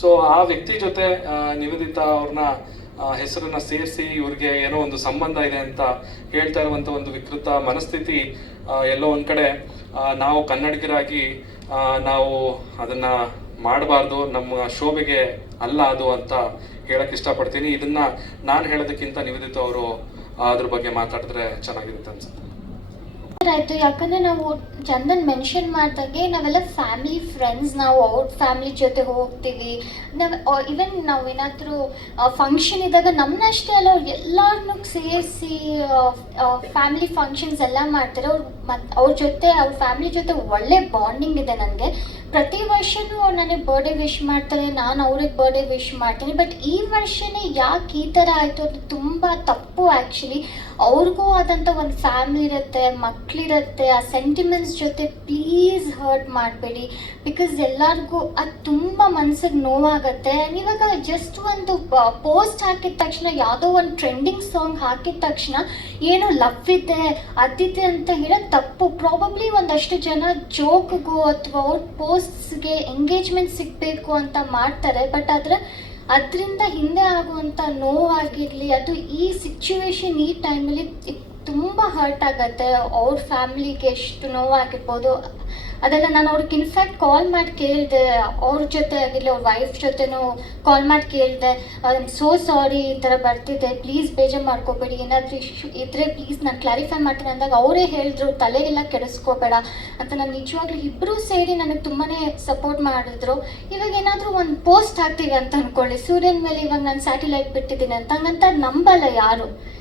So ಆ ವ್ಯಕ್ತಿ ಜೊತೆ ನಿವೇದಿತ ಅವ್ರನ್ನ ಹೆಸರನ್ನ ಸೇರಿಸಿ ಇವ್ರಿಗೆ ಏನೋ ಒಂದು ಸಂಬಂಧ ಇದೆ ಅಂತ ಹೇಳ್ತಾ ಇರುವಂತ ಒಂದು ವಿಕೃತ ಮನಸ್ಥಿತಿ ಎಲ್ಲೋ ಒಂದ್ ಕಡೆ ನಾವು ಕನ್ನಡಿಗರಾಗಿ ನಾವು ಅದನ್ನ ಮಾಡಬಾರ್ದು, ನಮ್ಮ ಶೋಭೆಗೆ ಅಲ್ಲ ಅದು ಅಂತ ಹೇಳಕ್ ಇಷ್ಟಪಡ್ತೀನಿ. ಇದನ್ನ ನಾನು ಹೇಳೋದಕ್ಕಿಂತ ನಿವೇದಿತ ಅವರು ಅದ್ರ ಬಗ್ಗೆ ಮಾತಾಡಿದ್ರೆ ಚೆನ್ನಾಗಿರುತ್ತೆ ಅನ್ಸುತ್ತೆ. ಆಯ್ತು. ಯಾಕಂದ್ರೆ ನಾವು ಚಂದನ್ ಮೆನ್ಷನ್ ಮಾಡಿದಾಗೆ ನಾವೆಲ್ಲ ಫ್ಯಾಮಿಲಿ ಫ್ರೆಂಡ್ಸ್ ನಾವು ಅವ್ರ ಫ್ಯಾಮಿಲಿ ಜೊತೆ ಹೋಗ್ತೀವಿ. ನಾವು ಇವನ್ ನಾವು ಏನಾದರೂ ಫಂಕ್ಷನ್ ಇದ್ದಾಗ ನಮ್ಮನ್ನಷ್ಟೇ ಅಲ್ಲ, ಅವ್ರು ಎಲ್ಲರನ್ನೂ ಸೇರಿಸಿ ಫ್ಯಾಮಿಲಿ ಫಂಕ್ಷನ್ಸ್ ಎಲ್ಲ ಮಾಡ್ತಾರೆ. ಅವ್ರು ಮತ್ತು ಅವ್ರ ಜೊತೆ, ಅವ್ರ ಫ್ಯಾಮಿಲಿ ಜೊತೆ ಒಳ್ಳೆ ಬಾಂಡಿಂಗ್ ಇದೆ ನನಗೆ. ಪ್ರತಿ ವರ್ಷನೂ ಅವ್ರು ನನಗೆ ಬರ್ಡೇ ವಿಶ್ ಮಾಡ್ತಾರೆ ನಾನು ಅವ್ರಿಗೆ ಬರ್ಡೇ ವಿಶ್ ಮಾಡ್ತೀನಿ. ಬಟ್ ಈ ವರ್ಷನೇ ಯಾಕೆ ಈ ಥರ ಆಯಿತು ಅದು ತುಂಬ ತಪ್ಪು ಆ್ಯಕ್ಚುಲಿ ಅವ್ರಿಗೂ ಆದಂಥ ಒಂದು ಫ್ಯಾಮಿಲಿ ಇರುತ್ತೆ ಮಕ್ಕಳಿರುತ್ತೆ ಆ ಸೆಂಟಿಮೆಂಟ್ಸ್ ಜೊತೆ ಪ್ಲೀಸ್ ಹರ್ಟ್ ಮಾಡಬೇಡಿ. ಬಿಕಾಸ್ ಎಲ್ಲರಿಗೂ ಅದು ತುಂಬ ಮನ್ಸಿಗೆ ನೋವಾಗುತ್ತೆ. ಇವಾಗ ಜಸ್ಟ್ ಒಂದು ಪೋಸ್ಟ್ ಹಾಕಿದ ತಕ್ಷಣ, ಯಾವುದೋ ಒಂದು ಟ್ರೆಂಡಿಂಗ್ ಸಾಂಗ್ ಹಾಕಿದ ತಕ್ಷಣ ಏನೋ ಲವ್ ಇದೆ ಅದಿದೆ ಅಂತ ಹೇಳೋದು ತಪ್ಪು. ಪ್ರಾಬಬ್ಲಿ ಒಂದಷ್ಟು ಜನ ಜೋಕ್ಗೂ ಅಥವಾ ಅವ್ರ ಪೋಸ್ಟ್ಸ್ಗೆ ಎಂಗೇಜ್ಮೆಂಟ್ ಸಿಗಬೇಕು ಅಂತ ಮಾಡ್ತಾರೆ, ಬಟ್ ಆದರೆ ಅದರಿಂದ ಹಿಂದೆ ಆಗುವಂಥ ನೋವಾಗಿರಲಿ, ಅದು ಈ ಸಿಚುವೇಶನ್ ಈ ಟೈಮಲ್ಲಿ ತುಂಬ ಹರ್ಟ್ ಆಗುತ್ತೆ. ಅವ್ರ ಫ್ಯಾಮಿಲಿಗೆ ಎಷ್ಟು ನೋವಾಗಿರ್ಬೋದು. ಅದೆಲ್ಲ ನಾನು ಅವ್ರಿಗೆ ಇನ್ಫ್ಯಾಕ್ಟ್ ಕಾಲ್ ಮಾಡಿ ಕೇಳಿದೆ. ಅವ್ರ ಜೊತೆ ಆಗಿರಲಿ, ಅವ್ರ ವೈಫ್ ಜೊತೆನೂ ಕಾಲ್ ಮಾಡಿ ಕೇಳಿದೆ. ಸೋ ಸಾರಿ ಈ ಥರ ಬರ್ತಿದೆ. ಪ್ಲೀಸ್ ಬೇಜಾರು ಮಾಡ್ಕೋಬೇಡಿ. ಏನಾದರೂ ಇಶ್ಯೂ ಇದ್ದರೆ ಪ್ಲೀಸ್ ನಾನು ಕ್ಲಾರಿಫೈ ಮಾಡ್ತೀನಿ. ಅಂದಾಗ ಅವರೇ ಹೇಳಿದ್ರು, ತಲೆಗೆಲ್ಲ ಕೆಡಿಸ್ಕೋಬೇಡ. ಅಂತ ನಾನು ನಿಜವಾಗ್ಲೂ ಇಬ್ಬರೂ ಸೇರಿ ನನಗೆ ತುಂಬಾ ಸಪೋರ್ಟ್ ಮಾಡಿದ್ರು. ಇವಾಗ ಏನಾದರೂ ಒಂದು ಪೋಸ್ಟ್ ಹಾಕ್ತೀವಿ ಅಂತ ಅಂದ್ಕೊಳ್ಳಿ ಸೂರ್ಯನ ಮೇಲೆ ಇವಾಗ ನಾನು ಸ್ಯಾಟಿಲೈಟ್ ಬಿಟ್ಟಿದ್ದೀನಿ ಅಂತ. ಹಂಗಂತ ನಂಬಲ್ಲ ಯಾರು.